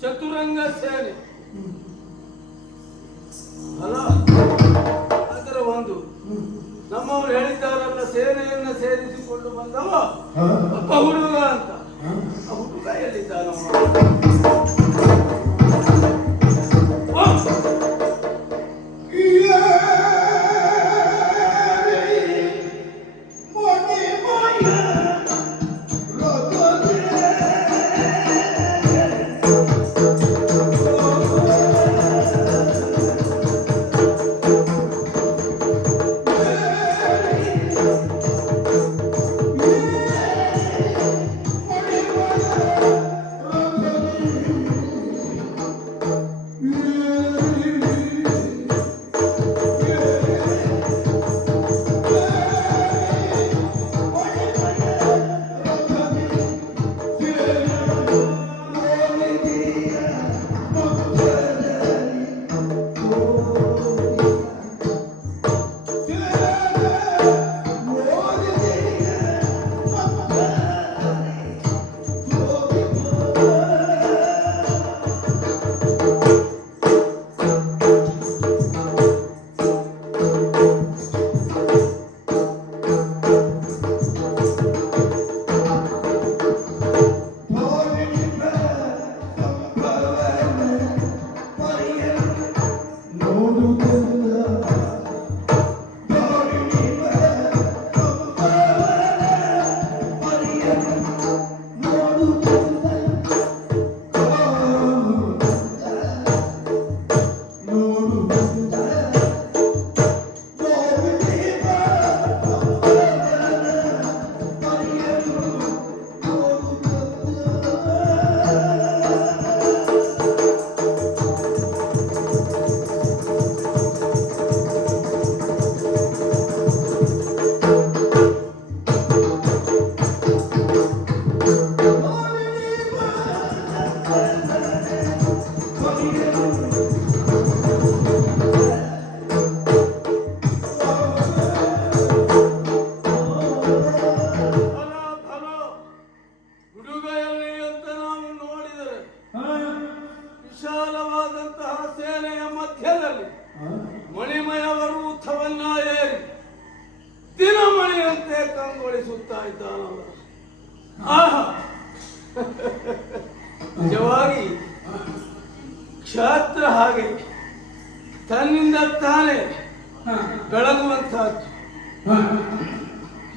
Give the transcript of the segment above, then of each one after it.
ಚತುರಂಗ ಸೇನೆ ಅಲ್ಲ, ಅದರ ಒಂದು ನಮ್ಮವರು ಹೇಳಿದ್ದಾರಲ್ಲ, ಸೇನೆಯನ್ನ ಸೇರಿಸಿಕೊಂಡು ಬಂದವ ಒಬ್ಬ ಹುಡುಗ ಅಂತ. ಆ ಹುಡುಗ ಎಲ್ಲಿದ್ದಾನಮ್ಮ? ವಿಶಾಲವಾದಂತಹ ಸೇನೆಯ ಮಧ್ಯದಲ್ಲಿ ಮಣಿಮಯ ಪರ್ವತವನ್ನ ಏರಿ ದಿನಮಣಿಯಂತೆ ಕಂಗೊಳಿಸುತ್ತಾ ಇದ್ದಾನಲ್ಲ. ಆಹಾ, ನಿಜವಾಗಿ ಕ್ಷಾತ್ರ ಹಾಗೆ ತನ್ನಿಂದ ತಾನೇ ಬೆಳಗುವಂತಹದ್ದು.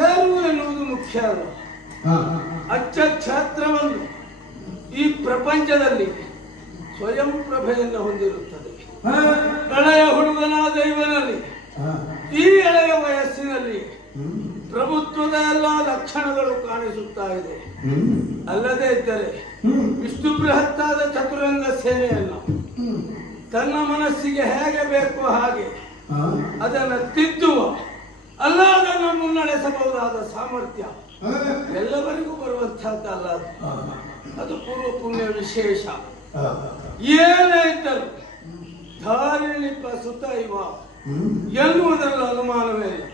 ಯಾರು ಎನ್ನುವುದು ಮುಖ್ಯ ಅಲ್ಲ. ಅಚ್ಚ ಕ್ಷಾತ್ರವನ್ನು ಈ ಪ್ರಪಂಚದಲ್ಲಿ ಸ್ವಯಂ ಪ್ರಭೆಯನ್ನು ಹೊಂದಿರುತ್ತದೆ. ಎಳೆಯ ಹುಡುಗನಾದ ಇವನಲ್ಲಿ ಈ ಎಳೆಯ ವಯಸ್ಸಿನಲ್ಲಿ ಪ್ರಭುತ್ವದ ಎಲ್ಲ ಲಕ್ಷಣಗಳು ಕಾಣಿಸುತ್ತಾ ಇದೆ. ಅಲ್ಲದೆ ಇದ್ದರೆ ಇಷ್ಟು ಬೃಹತ್ತಾದ ಚತುರಂಗ ಸೇನೆಯನ್ನು ತನ್ನ ಮನಸ್ಸಿಗೆ ಹೇಗೆ ಬೇಕೋ ಹಾಗೆ ಅದನ್ನು ತಿದ್ದುವ, ಅಲ್ಲ ಅದನ್ನು ಮುನ್ನಡೆಸಬಹುದಾದ ಸಾಮರ್ಥ್ಯ ಎಲ್ಲವರಿಗೂ ಬರುವಂತಹದ್ದಲ್ಲ. ಅದು ಪೂರ್ವ ಪುಣ್ಯ ವಿಶೇಷ. ಏನೇ ಇದ್ದರೂ ಧಾರಿಣಿಪ ಸುತ ಇವ ಎನ್ನುವುದರಲ್ಲಿ ಅನುಮಾನವೇ ಇಲ್ಲ.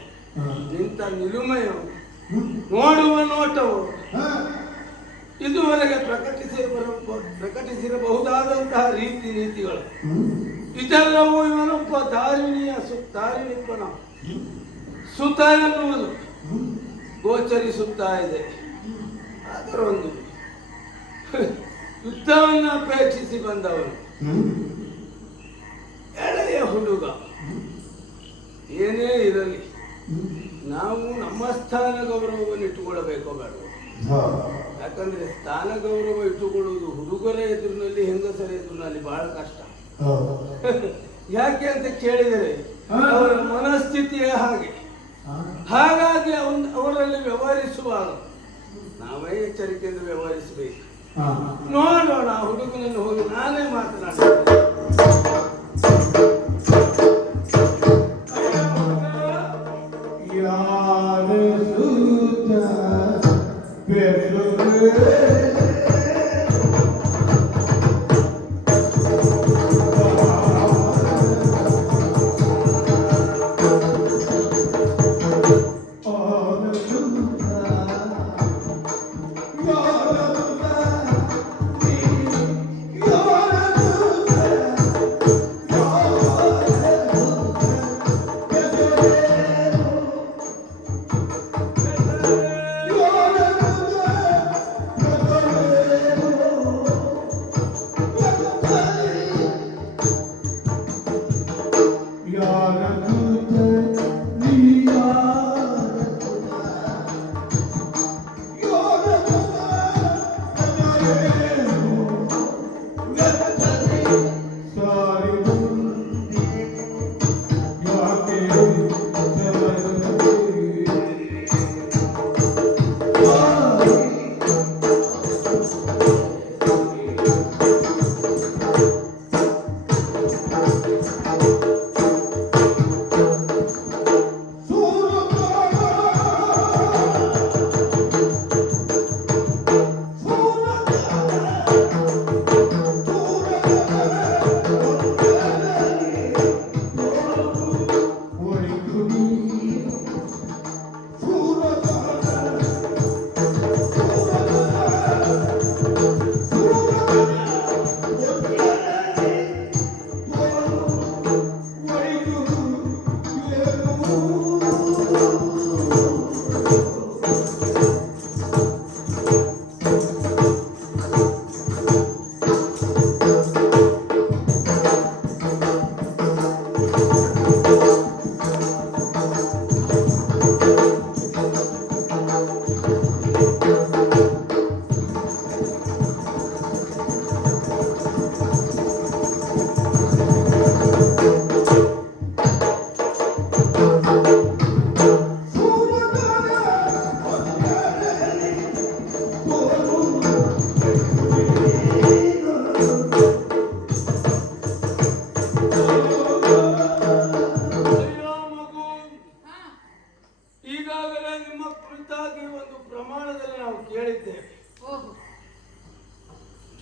ನಿಂತ ನಿಲುಮೆಯು, ನೋಡುವ ನೋಟವು, ಇದುವರೆಗೆ ಪ್ರಕಟಿಸಿರಬಹುದಾದಂತಹ ರೀತಿ ನೀತಿಗಳು ಇದೆಲ್ಲವೂ ಇವನೊಬ್ಬ ಧಾರಿಣಿಪನ ಸುತ ಎನ್ನುವುದು ಗೋಚರಿಸುತ್ತಾ ಇದೆ. ಅದರೊಂದು ಯುದ್ಧವನ್ನು ಅಪೇಕ್ಷಿಸಿ ಬಂದವನು ಎಳೆಯ ಹುಡುಗ. ಏನೇ ಇರಲಿ, ನಾವು ನಮ್ಮ ಸ್ಥಾನ ಗೌರವವನ್ನು ಇಟ್ಟುಕೊಳ್ಳಬೇಕೋ ಬೇಡ? ಯಾಕಂದ್ರೆ ಸ್ಥಾನ ಗೌರವ ಇಟ್ಟುಕೊಳ್ಳುವುದು ಹುಡುಗರ ಎದುರಿನಲ್ಲಿ, ಹೆಂಗಸರ ಎದುರಿನಲ್ಲಿ ಬಹಳ ಕಷ್ಟ. ಯಾಕೆ ಅಂತ ಕೇಳಿದರೆ ಅವರ ಮನಸ್ಥಿತಿಯೇ ಹಾಗೆ. ಹಾಗಾಗಿ ಅವರಲ್ಲಿ ವ್ಯವಹರಿಸುವಾಗ ನಾವೇ ಎಚ್ಚರಿಕೆಯಿಂದ ವ್ಯವಹರಿಸಬೇಕು. ನೋಡೋಣ, ಹುಡುಗನನ್ನು ಹೋಗಿ ನಾನೇ ಮಾತನಾಡ್ತೇನೆ.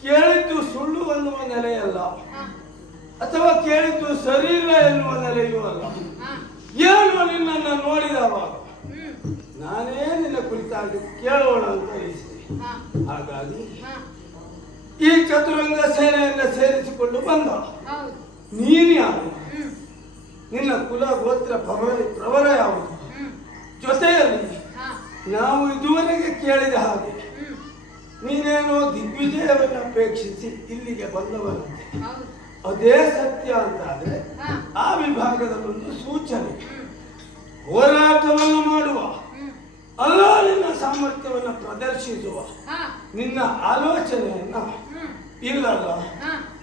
ಕೇಳಿದ್ದು ಸುಳ್ಳು ಅನ್ನುವ ನೆಲೆಯಲ್ಲ, ಅಥವಾ ಕೇಳಿದ್ದು ಸರಿ ಇಲ್ಲ ಎನ್ನುವ ನೆಲೆಯೂ ಅಲ್ಲ. ಏನು ನಿನ್ನನ್ನು ನೋಡಿದವಾಗ ನಾನೇ ನಿನ್ನ ಕುರಿತಾಗಿ ಕೇಳೋಣ ಅಂತ ಅನಿಸಿದೆ. ಹಾಗಾಗಿ ಈ ಚತುರಂಗ ಸೇನೆಯನ್ನ ಸೇರಿಸಿಕೊಂಡು ಬಂದ. ನೀನು ಯಾರು? ನಿನ್ನ ಕುಲ ಗೋತ್ರ ಪ್ರವರ ಯಾವುದು? ಜೊತೆಯಲ್ಲಿ ನಾವು ಇದುವರೆಗೆ ಕೇಳಿದ ಹಾಗೆ ನೀನೇನೋ ದಿಗ್ವಿಜಯವನ್ನು ಅಪೇಕ್ಷಿಸಿ ಇಲ್ಲಿಗೆ ಬಂದವರಂತೆ. ಅದೇ ಸತ್ಯ ಅಂತಾದ್ರೆ ಆ ವಿಭಾಗದಲ್ಲೊಂದು ಸೂಚನೆ, ಹೋರಾಟವನ್ನು ಮಾಡುವ ಅಲ್ಲ, ನಿನ್ನ ಸಾಮರ್ಥ್ಯವನ್ನು ಪ್ರದರ್ಶಿಸುವ ನಿನ್ನ ಆಲೋಚನೆಯನ್ನ ಇಲ್ಲಲ್ಲ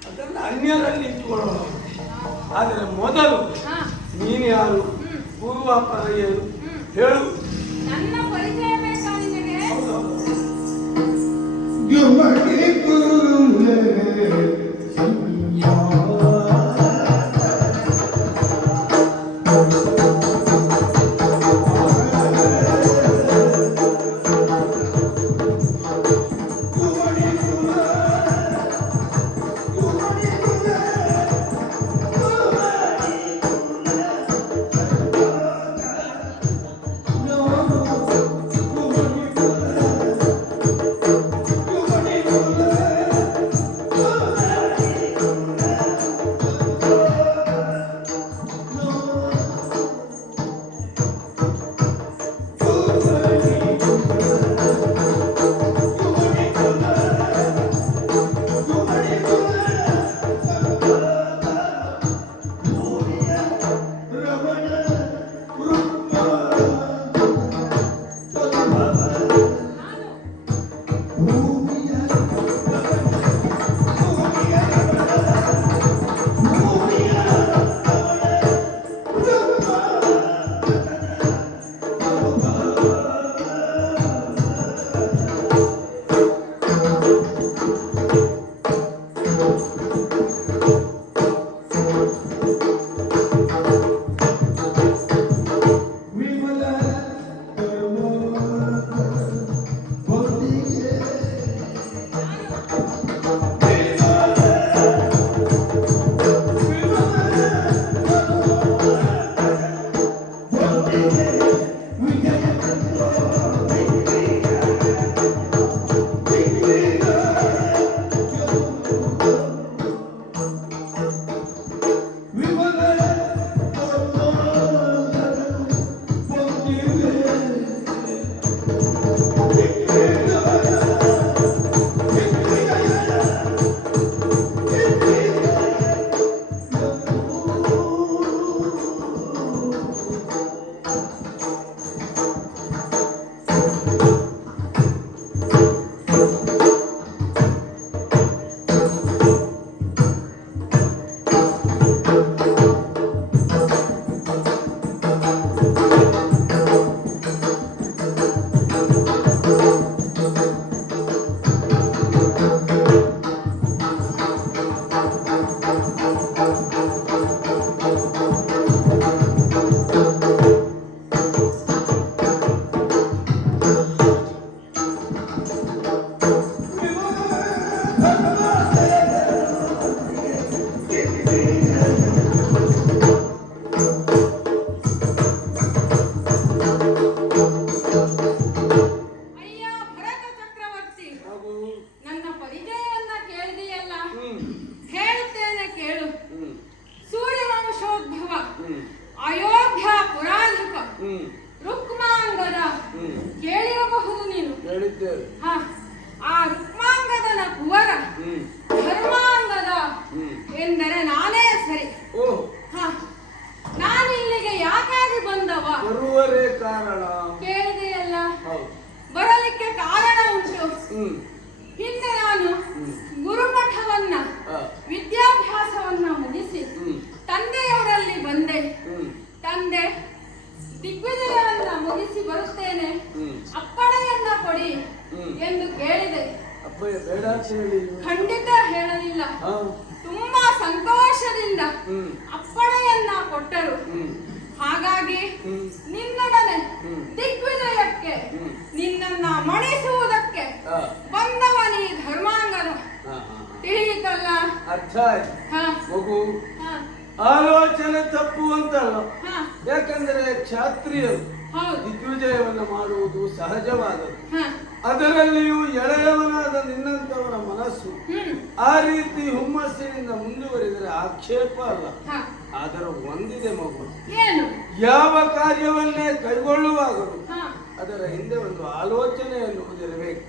ಅದನ್ನು ಅನ್ಯರಲ್ಲಿ ಇಟ್ಟುಕೊಳ್ಳೋಣ. ಆದರೆ ಮೊದಲು ನೀನು ಯಾರು, ಪೂರ್ವಾಪರ ಏನು ಹೇಳು. ನನ್ನ ಪರಿಚಯ ಬೇಕಾ ನಿನಗೆ? Oh, ಅಯ್ಯ ಭರತ ಚಕ್ರವರ್ತಿ, ನನ್ನ ಪರಿಚಯವನ್ನ ಕೇಳಿದೆಯಲ್ಲ, ಹೇಳುತ್ತೇನೆ ಕೇಳು. ಸೂರ್ಯವಂಶೋದ್ಭವ, ಅಯೋಧ್ಯ ಪುರಾಧಿಪ, ರುಕ್ಮಾಂಗದ ಕೇಳಿರಬಹುದು ನೀನು. ಹ, ಆ ರುಕ್ಮಾಂಗದನ ಕುವರ ಧರ್ಮಾಂಗದ ಎಂದರೆ ನಾನೇ ಸರಿ. ಹ, ನಾನಿಲ್ಲಿಗೆ ಯಾಕಾಗಿ ಬಂದವ? ಬರುವರೇ ಕಾರಣ ಕೇಳಿದೆಯಲ್ಲ, ಬರಲಿಕ್ಕೆ ಕಾರಣ ಉಂಟು. ಹಿಂದೆ ನಾನು ಗುರುಮಠವನ್ನ ವಿದ್ಯಾಭ್ಯಾಸವನ್ನ ಮುಗಿಸಿ ತಂದೆಯವರಲ್ಲಿ ಬಂದೆ. ತಂದೆ ದಿಗ್ವಿಜಯವನ್ನ ಮುಗಿಸಿ ಬರುತ್ತೇನೆ, ಅಪ್ಪಣೆಯನ್ನ ಕೊಡಿ ಎಂದು ಕೇಳಿದೆ. ಖಂಡಿತ ಹೇಳಲಿಲ್ಲ. ತುಂಬಾ ಸಂತೋಷದಿಂದ ಅಪ್ಪಣೆಯನ್ನ ಕೊಟ್ಟರು. ಹಾಗಾಗಿ ನಿನ್ನೊಡನೆ ದಿಗ್ವಿಜಯಕ್ಕೆ ನಿನ್ನನ್ನ ಮಣಿಸುವುದಕ್ಕೆ ಬಂದವನಿ ಧರ್ಮಾಂಗದ. ತಿಳಿಯಿತಲ್ಲ? ಅರ್ಥ ಆಯ್ತು. ಆಲೋಚನೆ ತಪ್ಪು ಅಂತಲ್ಲ, ಯಾಕಂದ್ರೆ ಕ್ಷಾತ್ರಿಯರು ದಿಗ್ವಿಜಯವನ್ನು ಮಾಡುವುದು ಸಹಜವಾದದ್ದು. ಅದರಲ್ಲಿಯೂ ಎಳೆಯವನಾದ ನಿನ್ನಂತವರ ಮನಸ್ಸು ಆ ರೀತಿ ಹುಮ್ಮಸ್ಸಿನಿಂದ ಮುಂದುವರಿದರೆ ಆಕ್ಷೇಪ ಅಲ್ಲ. ಆದರೆ ಒಂದಿದೆ ಮಗು, ಯಾವ ಕಾರ್ಯವನ್ನೇ ಕೈಗೊಳ್ಳುವಾಗಲೂ ಅದರ ಹಿಂದೆ ಒಂದು ಆಲೋಚನೆ ಎನ್ನುವುದಿರಬೇಕು.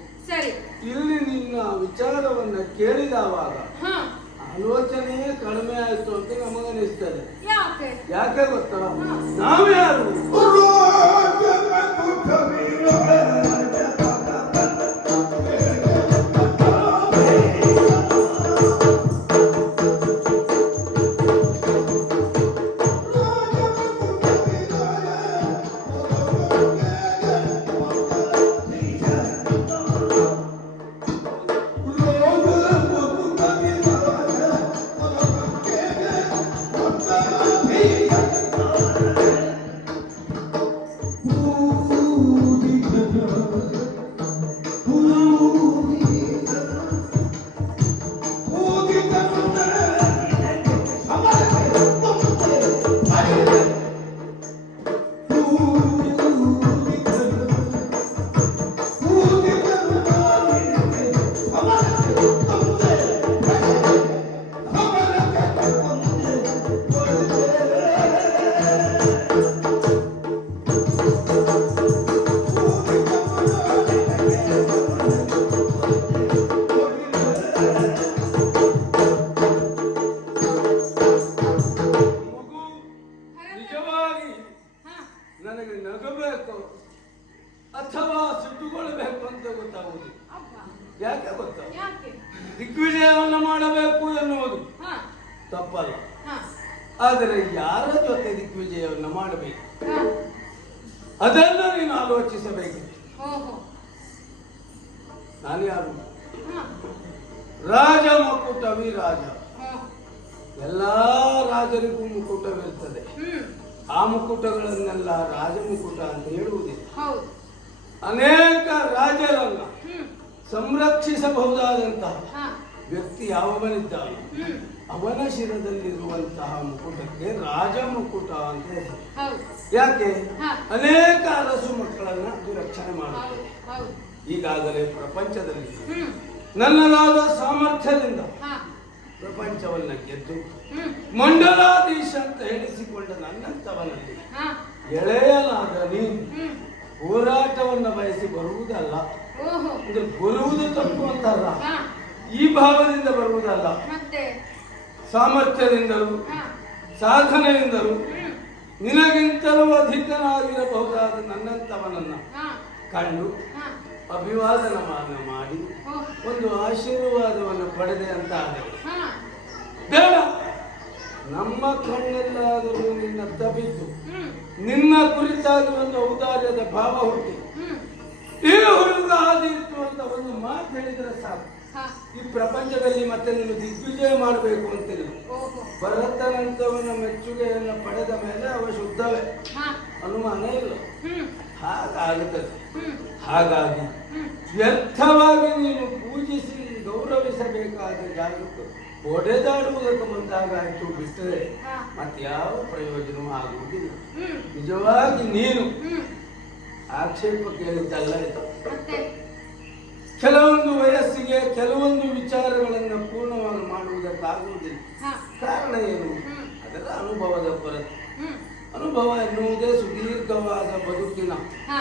ಇಲ್ಲಿ ನಿನ್ನ ವಿಚಾರವನ್ನ ಕೇಳಿದವಾಗ ಆಲೋಚನೆಯೇ ಕಡಿಮೆ ಆಯ್ತು ಅಂತ ನಮಗನಿಸ್ತದೆ. ಯಾಕೆ ಗೊತ್ತಾ? ನಾವ್ಯಾರು? ಅಥವಾ ಸಿಟ್ಟುಗೊಳ್ಳಬೇಕು ಅಂತ ಗೊತ್ತಾಗುವುದು. ಯಾಕೆ ಗೊತ್ತಾ? ದಿಗ್ವಿಜಯವನ್ನು ಮಾಡಬೇಕು ಎನ್ನುವುದು ತಪ್ಪಲ್ಲ, ಆದರೆ ಯಾರ ಜೊತೆ ದಿಗ್ವಿಜಯವನ್ನು ಮಾಡಬೇಕು ಅದನ್ನು ನೀನು ಆಲೋಚಿಸಬೇಕು. ನಾನು ಯಾರು? ರಾಜ ಮುಕುಟ ವಿರಾಜ. ಎಲ್ಲಾ ರಾಜರಿಗೂ ಮುಕುಟವಿರ್ತದೆ. ಆ ಮುಕುಟಗಳನ್ನೆಲ್ಲ ರಾಜಮುಕುಟ ಅಂತ ಹೇಳುವುದಿಲ್ಲ. ಅನೇಕ ರಾಜರನ್ನ ಸಂರಕ್ಷಿಸಬಹುದಾದಂತಹ ವ್ಯಕ್ತಿ ಯಾವನಿದ್ದಾನೆ ಅವನ ಶಿರದಲ್ಲಿರುವಂತಹ ಮುಕುಟಕ್ಕೆ ರಾಜ ಮುಕುಟ ಅಂತ ಹೆಸರು. ಯಾಕೆ ಹಾ. ಅನೇಕ ಅರಸು ಮಕ್ಕಳನ್ನ ಅದು ರಕ್ಷಣೆ ಹೌದು ಮಾಡುತ್ತದೆ. ಹೌದು ಈಗಾಗಲೇ ಪ್ರಪಂಚದಲ್ಲಿ ಹ್ಮ್ ನನ್ನದಾದ ಸಾಮರ್ಥ್ಯದಿಂದ ಹಾ ಪ್ರಪಂಚವನ್ನ ಗೆದ್ದು ಹ್ಮ್ ಮಂಡಲಾಧೀಶ ಅಂತ ಹೇಳಿಸಿಕೊಂಡ ನನ್ನಂತವನಲ್ಲಿ ಹಾ ಎಳೆಯಲಾದ ನೀನು ಹ್ಮ್ ಹೋರಾಟವನ್ನ ಬಯಸಿ ಬರುವುದಲ್ಲ, ಓಹೋ ಅಂದ್ರೆ ಬರುವುದು ತಪ್ಪು ಅಂತಲ್ಲ, ಹಾ ಈ ಭಾವದಿಂದ ಬರುವುದಲ್ಲ, ಮತ್ತೆ ಸಾಮರ್ಥ್ಯದಿಂದಲೂ ಹಾ ಸಾಧನೆಯಿಂದಲೂ ಹ್ಮ್ ನಿನಗಿಂತಲೂ ಅಧಿಕನಾಗಿರಬಹುದಾದ ನನ್ನಂತವನನ್ನ ಹಾ ಕಂಡು ಹಾ ಅಭಿವಾದನವನ್ನ ಮಾಡಿ ಓ ಒಂದು ಆಶೀರ್ವಾದವನ್ನು ಪಡೆದೆ ಅಂತ ಆದರೆ ಹಾ ಬೇಡ, ನಮ್ಮ ಕಣ್ಣೆಲ್ಲಾದರೂ ನಿನ್ನತ್ತ ಬಿದ್ದು ಹ್ಮ್ ನಿನ್ನ ಕುರಿತಾಗಿ ಒಂದು ಔದಾರ್ಯದ ಭಾವ ಹುಟ್ಟಿ ಹ್ಮ್ ಈ ಹುಡುಗ ಆದಿತ್ತು ಅಂತ ಒಂದು ಮಾತು ಹೇಳಿದ್ರೆ ಸಾಕು. ಹಾ ಈ ಪ್ರಪಂಚದಲ್ಲಿ ಮತ್ತೆ ನೀನು ದಿಗ್ವಿಜಯ ಮಾಡಬೇಕು ಅಂತಿಲ್ಲ. ಓಹೋ ಭರತನಂತವನ ಮೆಚ್ಚುಗೆಯನ್ನು ಪಡೆದ ಮೇಲೆ ಅವ ಶುದ್ಧವೇ, ಹಾ ಅನುಮಾನ ಇಲ್ಲ. ಹ್ಮ್ ಹಾಗಾಗುತ್ತದೆ. ಹ್ಮ್ ಹಾಗಾಗಿ ಹ್ಮ್ ವ್ಯರ್ಥವಾಗಿ ನೀನು ಪೂಜಿಸಿ ಗೌರವಿಸಬೇಕಾದ ಜಾಗಕ್ಕೆ ಒಡೆದಾಡುವುದಕ್ಕೆ ಬಂದಾಗಾಯ್ತು ಬಿಟ್ಟರೆ ಹಾ ಮತ್ಯಾವ ಪ್ರಯೋಜನವೂ ಆಗುವುದಿಲ್ಲ. ಹ್ಮ್ ನಿಜವಾಗಿ ನೀನು ಹ್ಮ್ ಆಕ್ಷೇಪ ಕೇಳಿದ್ದಲ್ಲ ಇದು. ಮತ್ತೆ ಕೆಲವೊಂದು ವಯಸ್ಸಿಗೆ ಕೆಲವೊಂದು ವಿಚಾರಗಳನ್ನು ಪೂರ್ಣವಾಗಿ ಮಾಡುವುದಕ್ಕಾಗುವುದಿಲ್ಲ. ಹಾ ಕಾರಣ ಏನು? ಹ್ಮ್ ಅದರ ಅನುಭವದ ಕೊರತೆ. ಹ್ಮ್ ಅನುಭವ ಎನ್ನುವುದೇ ಸುದೀರ್ಘವಾದ ಬದುಕಿನ ಹಾ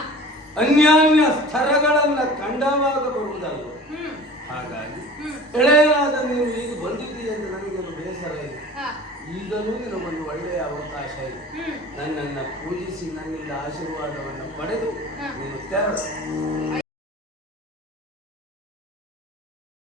ಅನ್ಯಾನ್ಯ ಸ್ತರಗಳನ್ನ ಕಂಡವಾಗ ಬರುವುದಲ್ಲ. ಹ್ಮ್ ಹಾಗಾಗಿ ಹ್ಮ್ ಎಳೆಯಲಾದ ನೀನು ಈಗ ಬಂದಿದ್ದೀಯ ಎಂದು ನನಗೇನು ಬೇಸರ ಇದೆ. ಹಾ ಈಗಲೂ ನಿನಗೊಂದು ಒಳ್ಳೆಯ ಅವಕಾಶ ಇದೆ. ಹ್ಮ್ ನನ್ನನ್ನು ಪೂಜಿಸಿ ನನ್ನಿಂದ ಆಶೀರ್ವಾದವನ್ನು ಪಡೆದು ಹಾ. ನೀನು ತೆರಳು.